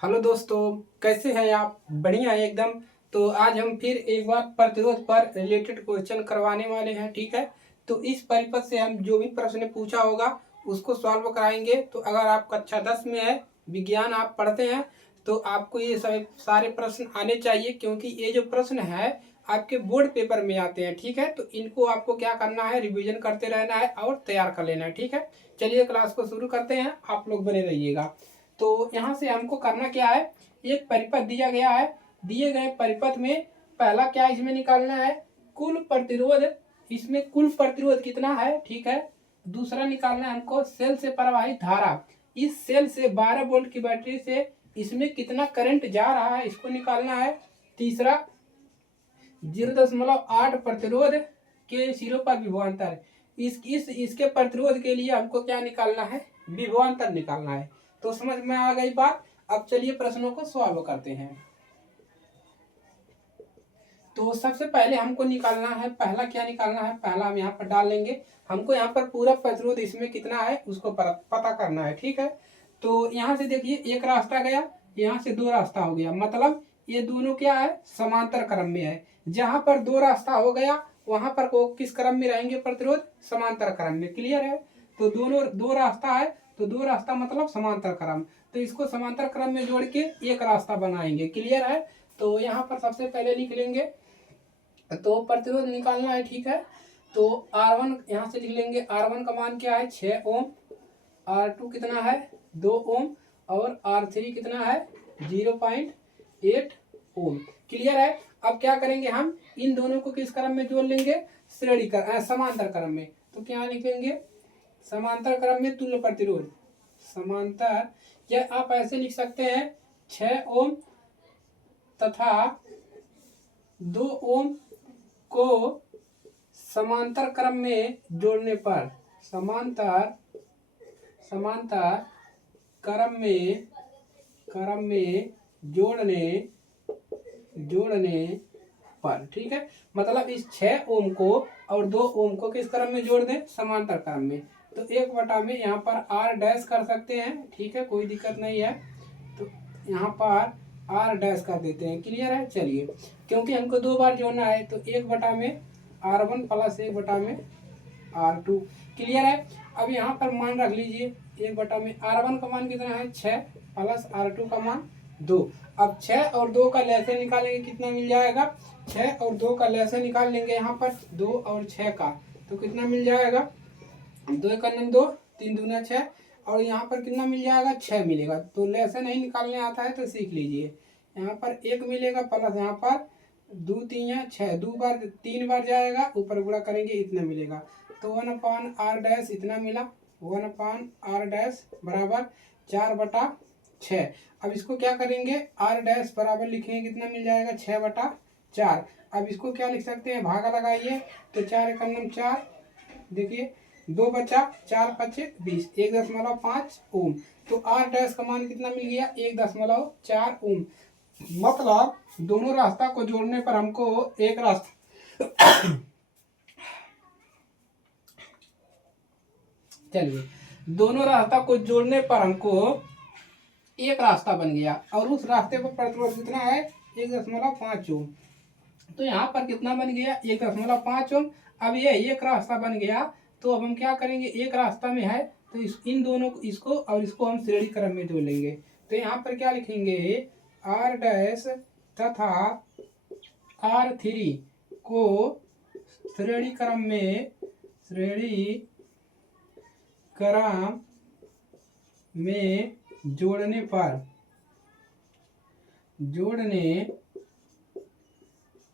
Hello दोस्तों, कैसे हैं आप? बढ़िया है एकदम। तो आज हम फिर एक बार प्रतिरोध पर रिलेटेड क्वेश्चन करवाने वाले हैं, ठीक है। तो इस परिपथ से हम जो भी प्रश्न पूछा होगा उसको सॉल्व कराएंगे। तो अगर आप कक्षा 10 में है, विज्ञान आप पढ़ते हैं, तो आपको ये सारे प्रश्न आने चाहिए, क्योंकि ये जो प्रश्न है आपके बोर्ड पेपर में आते हैं, ठीक है। तो इनको आपको क्या करना है, रिविजन करते रहना है और तैयार कर लेना है, ठीक है। चलिए क्लास को शुरू करते हैं, आप लोग बने रहिएगा। तो यहाँ से हमको करना क्या है, एक परिपथ दिया गया है। दिए गए परिपथ में पहला क्या इसमें निकालना है, कुल प्रतिरोध। इसमें कुल प्रतिरोध कितना है, ठीक है। दूसरा निकालना है हमको सेल से प्रवाहित धारा। इस सेल से 12 वोल्ट की बैटरी से इसमें कितना करंट जा रहा है, इसको निकालना है। तीसरा 0.8 प्रतिरोध के सिरों पर विभवांतर। इसके प्रतिरोध के लिए हमको क्या निकालना है, विभवांतर निकालना है। तो समझ में आ गई बात। अब चलिए प्रश्नों को सॉल्व करते हैं। तो सबसे पहले हमको निकालना है, पहला क्या निकालना है, पहला हम यहाँ पर डाल लेंगे। हमको यहाँ पर पूरा प्रतिरोध इसमें कितना है उसको पता करना है, ठीक है। तो यहाँ से देखिए एक रास्ता गया, यहाँ से दो रास्ता हो गया, मतलब ये दोनों क्या है, समांतर क्रम में है। जहां पर दो रास्ता हो गया वहां पर को किस क्रम में रहेंगे, प्रतिरोध समांतर क्रम में। क्लियर है। तो दोनों दो रास्ता है, तो दो रास्ता मतलब समांतर क्रम। तो इसको समांतर क्रम में जोड़ के एक रास्ता बनाएंगे। क्लियर है। तो यहाँ पर सबसे पहले लिख लेंगे, तो प्रतिरोध निकालना है, ठीक है। तो R1 यहाँ से लिख लेंगे, R1 का मान क्या है 6 ओम, R2 कितना है 2 ओम, और R3 कितना है 0.8 ओम। क्लियर है। अब क्या करेंगे, हम इन दोनों को किस क्रम में जोड़ लेंगे, समांतर क्रम में। तो क्या लिखेंगे, समांतर क्रम में तुल्य प्रतिरोध। समांतर, या आप ऐसे लिख सकते हैं 6 ओम तथा 2 ओम को समांतर क्रम में जोड़ने पर, समांतर क्रम में जोड़ने पर, ठीक है। मतलब इस 6 ओम को और 2 ओम को किस क्रम में जोड़ दें, समांतर क्रम में। तो 1 में यहाँ पर R डैश कर सकते हैं, ठीक है, कोई दिक्कत नहीं है। तो यहाँ पर R डैश कर देते हैं। क्लियर है। चलिए, क्योंकि हमको 2 बार जोड़ना है, तो 1 में R1 प्लस 1 में R2। क्लियर है। अब यहाँ पर मान रख लीजिए, 1 में R1 का मान कितना है 6 प्लस R2 का मान 2। अब 6 और 2 का लहसे निकालेंगे, कितना मिल जाएगा, 6 और 2 का लहसे निकाल लेंगे यहाँ पर 2 और 6 का, तो कितना मिल जाएगा, 2 का 2, 3 दूना 6, और यहाँ पर कितना मिल जाएगा 6 मिलेगा। तो लहसे नहीं निकालने आता है तो सीख लीजिए। यहाँ पर 1 मिलेगा प्लस यहाँ पर 2 3 6, 3 बार जाएगा, ऊपर गुणा करेंगे इतना मिलेगा। तो 1/r डैश इतना मिला, 1/r डैश बराबर 4/6। अब इसको क्या करेंगे, r डैश बराबर लिखेंगे, कितना मिल जाएगा 6/4। अब इसको क्या लिख सकते हैं, भागा लगाइए, तो 4 × 4, देखिए 2 बचा, 4 × 5 = 20, 1.5 ओम। तो R डैश का मान कितना मिल गया, 1.4 ओम। मतलब दोनों रास्ता को जोड़ने पर हमको एक रास्ता चलिए, दोनों रास्ता को जोड़ने पर हमको एक रास्ता बन गया, और उस रास्ते पर प्रतिरोध कितना है 1.5 ओम। तो यहाँ पर कितना बन गया 1.5 ओम। अब ये एक रास्ता बन गया, तो अब हम क्या करेंगे, एक रास्ता में है तो इन दोनों को, इसको और इसको हम श्रेणी क्रम में जोड़ लेंगे। तो यहाँ पर क्या लिखेंगे, R डैश तथा R3 को श्रेणी क्रम में जोड़ने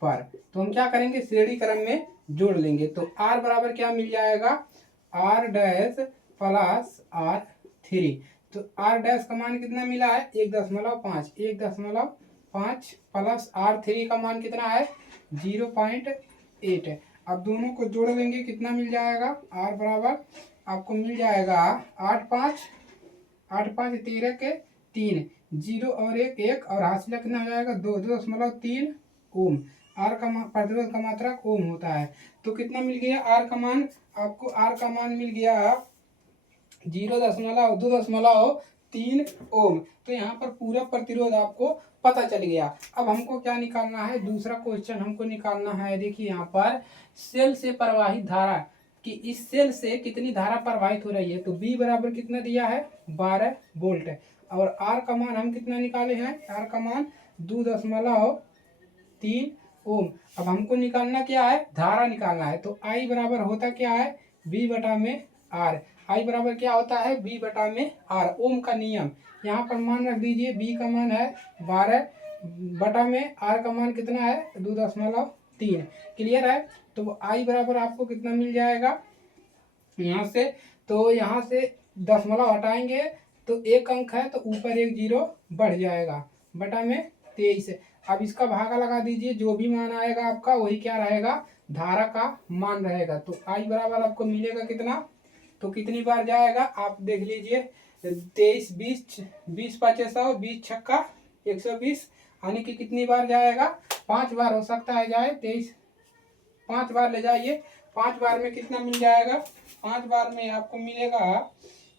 पर तो हम क्या करेंगे, श्रेणी क्रम में जोड़ लेंगे। तो R बराबर क्या मिल जाएगा, R डैश प्लस R3। तो R डैश का मान कितना मिला है 1.5 प्लस R3 का मान कितना है 0.8 है। अब दोनों को जोड़ लेंगे, कितना मिल जाएगा, R बराबर आपको मिल जाएगा 8 5 13 के 3, 0 और 1 1, और हासिल कितना हो जाएगा 2.3 ओम। R का प्रतिरोध का मात्रक ओम होता है। तो कितना मिल गया R का मान, आपको R का मान मिल गया 2.3 3 ओम। तो यहाँ पर पूरा प्रतिरोध आपको पता चल गया। अब हमको क्या निकालना है, दूसरा क्वेश्चन हमको निकालना है। देखिए यहाँ पर सेल से प्रवाहित धारा कि इस सेल से कितनी धारा प्रवाहित हो रही है। तो बी बराबर कितना दिया है, 12 वोल्ट है। और आर का मान हम कितना निकाले हैं, आर का मान 2.3 ओम। अब हमको निकालना क्या है, धारा निकालना है। तो आई बराबर होता क्या है, बी बटा में आर। आई बराबर क्या होता है, बी बटा में आर। ओम का नियम यहाँ पर मान रख दीजिए, बी का मान है 12 बटा में आर का मान कितना है 2.3। क्लियर है। तो आई बराबर आपको कितना मिल जाएगा यहाँ से, तो यहाँ से दशमलव हटाएंगे तो एक अंक है तो ऊपर एक जीरो बढ़ जाएगा, बटा में 23। अब इसका भागा लगा दीजिए, जो भी मान आएगा आपका वही क्या रहेगा, धारा का मान रहेगा। तो आई बराबर आपको मिलेगा कितना, तो कितनी बार जाएगा आप देख लीजिए, 23 20 5 100 20 छक्का 120, यानी कि कितनी बार जाएगा, 5 बार हो सकता है जाए। 23 5 बार ले जाइए, 5 बार में कितना मिल जाएगा, 5 बार में आपको मिलेगा,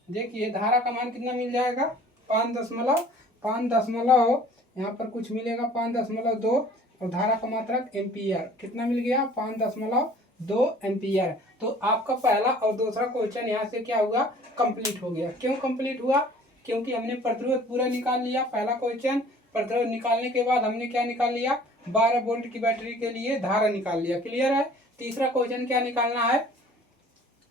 देखिए धारा का मान कितना मिल जाएगा, 5 दशमलव यहाँ पर कुछ मिलेगा 5.2 और धारा का मात्रक एम्पियर कितना मिल गया, 5.2 एम्पियर। तो आपका पहला और दूसरा क्वेश्चन यहाँ से क्या हुआ, कंप्लीट हो गया। क्यों कंप्लीट हुआ, क्योंकि हमने प्रतिरोध पूरा निकाल लिया। पहला क्वेश्चन प्रतिरोध निकालने के बाद हमने क्या निकाल लिया, 12 वोल्ट की बैटरी के लिए धारा निकाल लिया। क्लियर है। तीसरा क्वेश्चन क्या निकालना है,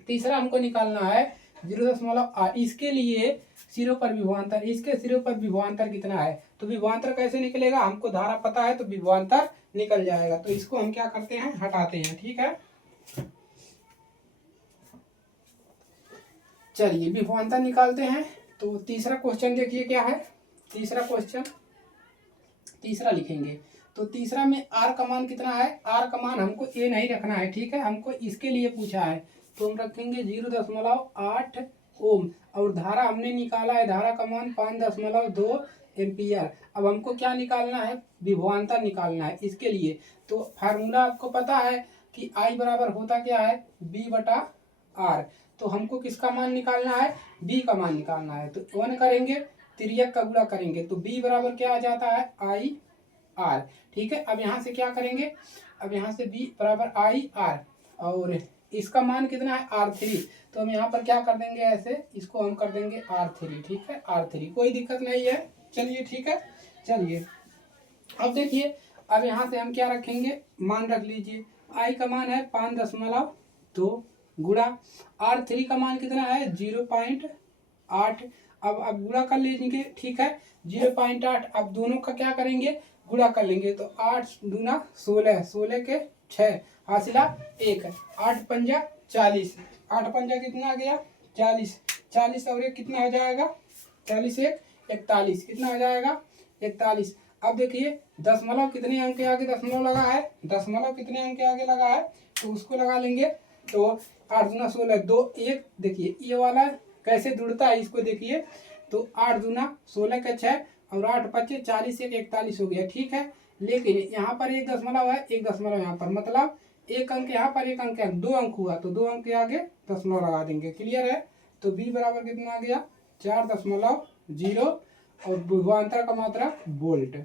तीसरा हमको निकालना है 0.8, इसके लिए सिरों पर विभवांतर, इसके सिरों पर विभवांतर कितना है। तो विभवांतर कैसे निकलेगा, हमको धारा पता है तो विभवांतर निकल जाएगा। तो इसको हम क्या करते हैं, हटाते हैं। ठीक है, चलिए विभवांतर निकालते हैं। तो तीसरा क्वेश्चन देखिए क्या है, तीसरा क्वेश्चन तीसरा लिखेंगे। तो तीसरा में आर का मान कितना है, आर का मान हमको ए नहीं रखना है। ठीक है, हमको इसके लिए पूछा है तो हम रखेंगे 0.8 ओम। और धारा हमने निकाला है, धारा का मान 5.2 एम्पियर। अब हमको क्या निकालना है, विभवांतर निकालना है। इसके लिए तो फार्मूला आपको पता है कि आई बराबर होता क्या है, बी बटा आर। तो हमको किसका मान निकालना है, बी का मान निकालना है। तो 1 करेंगे, तिर्यक का गुणा करेंगे तो बी बराबर क्या आ जाता है, आई आर। ठीक है, अब यहाँ से क्या करेंगे, अब यहाँ से बी बराबर आई आर और इसका मान कितना है, R3। तो हम यहाँ पर क्या कर देंगे, ऐसे इसको हम कर देंगे R3। ठीक है, R3, कोई दिक्कत नहीं है। चलिए ठीक है, चलिए अब देखिए, अब यहाँ से हम क्या रखेंगे, मान रख लीजिए, आई का मान है 5.2 गुणा R3 का मान कितना है 0.8। अब गुणा कर लीजिए। ठीक है, 0.8। अब दोनों का क्या करेंगे, गुणा कर लेंगे। तो 8 दूना 16, 16 के 6 हासिला 1, 8 पंजा 40, 8 पंजा कितना आ गया 40, 40 और एक कितना हो जाएगा, 40 1 41, कितना हो जाएगा 41। अब देखिए दशमलव कितने अंक के आगे दशमलव लगा है, दशमलव कितने अंक के आगे लगा है तो उसको लगा लेंगे। तो 8 दूना 16, 2 1, देखिए ये वाला कैसे जुड़ता है इसको देखिए। तो 8 दूना 16 के 6 और 8 25 40 1 41 हो गया। ठीक है, लेकिन यहाँ पर एक दशमलव है, एक दशमलव यहाँ पर, मतलब एक अंक यहाँ पर, एक अंक 2 अंक हुआ तो 2 अंक के आगे दशमलव लगा देंगे। क्लियर है। तो बी बराबर कितना आ गया 4.0 और विभवांतर का मात्रा वोल्ट।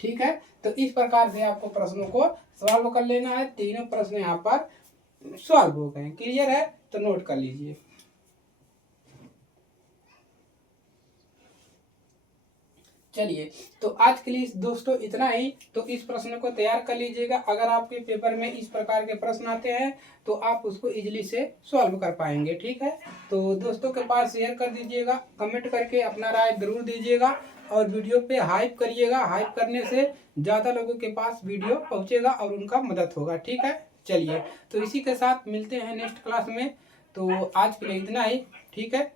ठीक है, तो इस प्रकार से आपको प्रश्नों को सॉल्व कर लेना है। तीनों प्रश्न यहाँ पर सॉल्व हो गए। क्लियर है, तो नोट कर लीजिए। चलिए, तो आज के लिए दोस्तों इतना ही। तो इस प्रश्न को तैयार कर लीजिएगा। अगर आपके पेपर में इस प्रकार के प्रश्न आते हैं तो आप उसको इजीली से सॉल्व कर पाएंगे। ठीक है, तो दोस्तों के पास शेयर कर दीजिएगा, कमेंट करके अपना राय जरूर दीजिएगा और वीडियो पे हाइप करिएगा। हाइप करने से ज़्यादा लोगों के पास वीडियो पहुँचेगा और उनका मदद होगा। ठीक है, चलिए, तो इसी के साथ मिलते हैं नेक्स्ट क्लास में। तो आज के लिए इतना ही। ठीक है।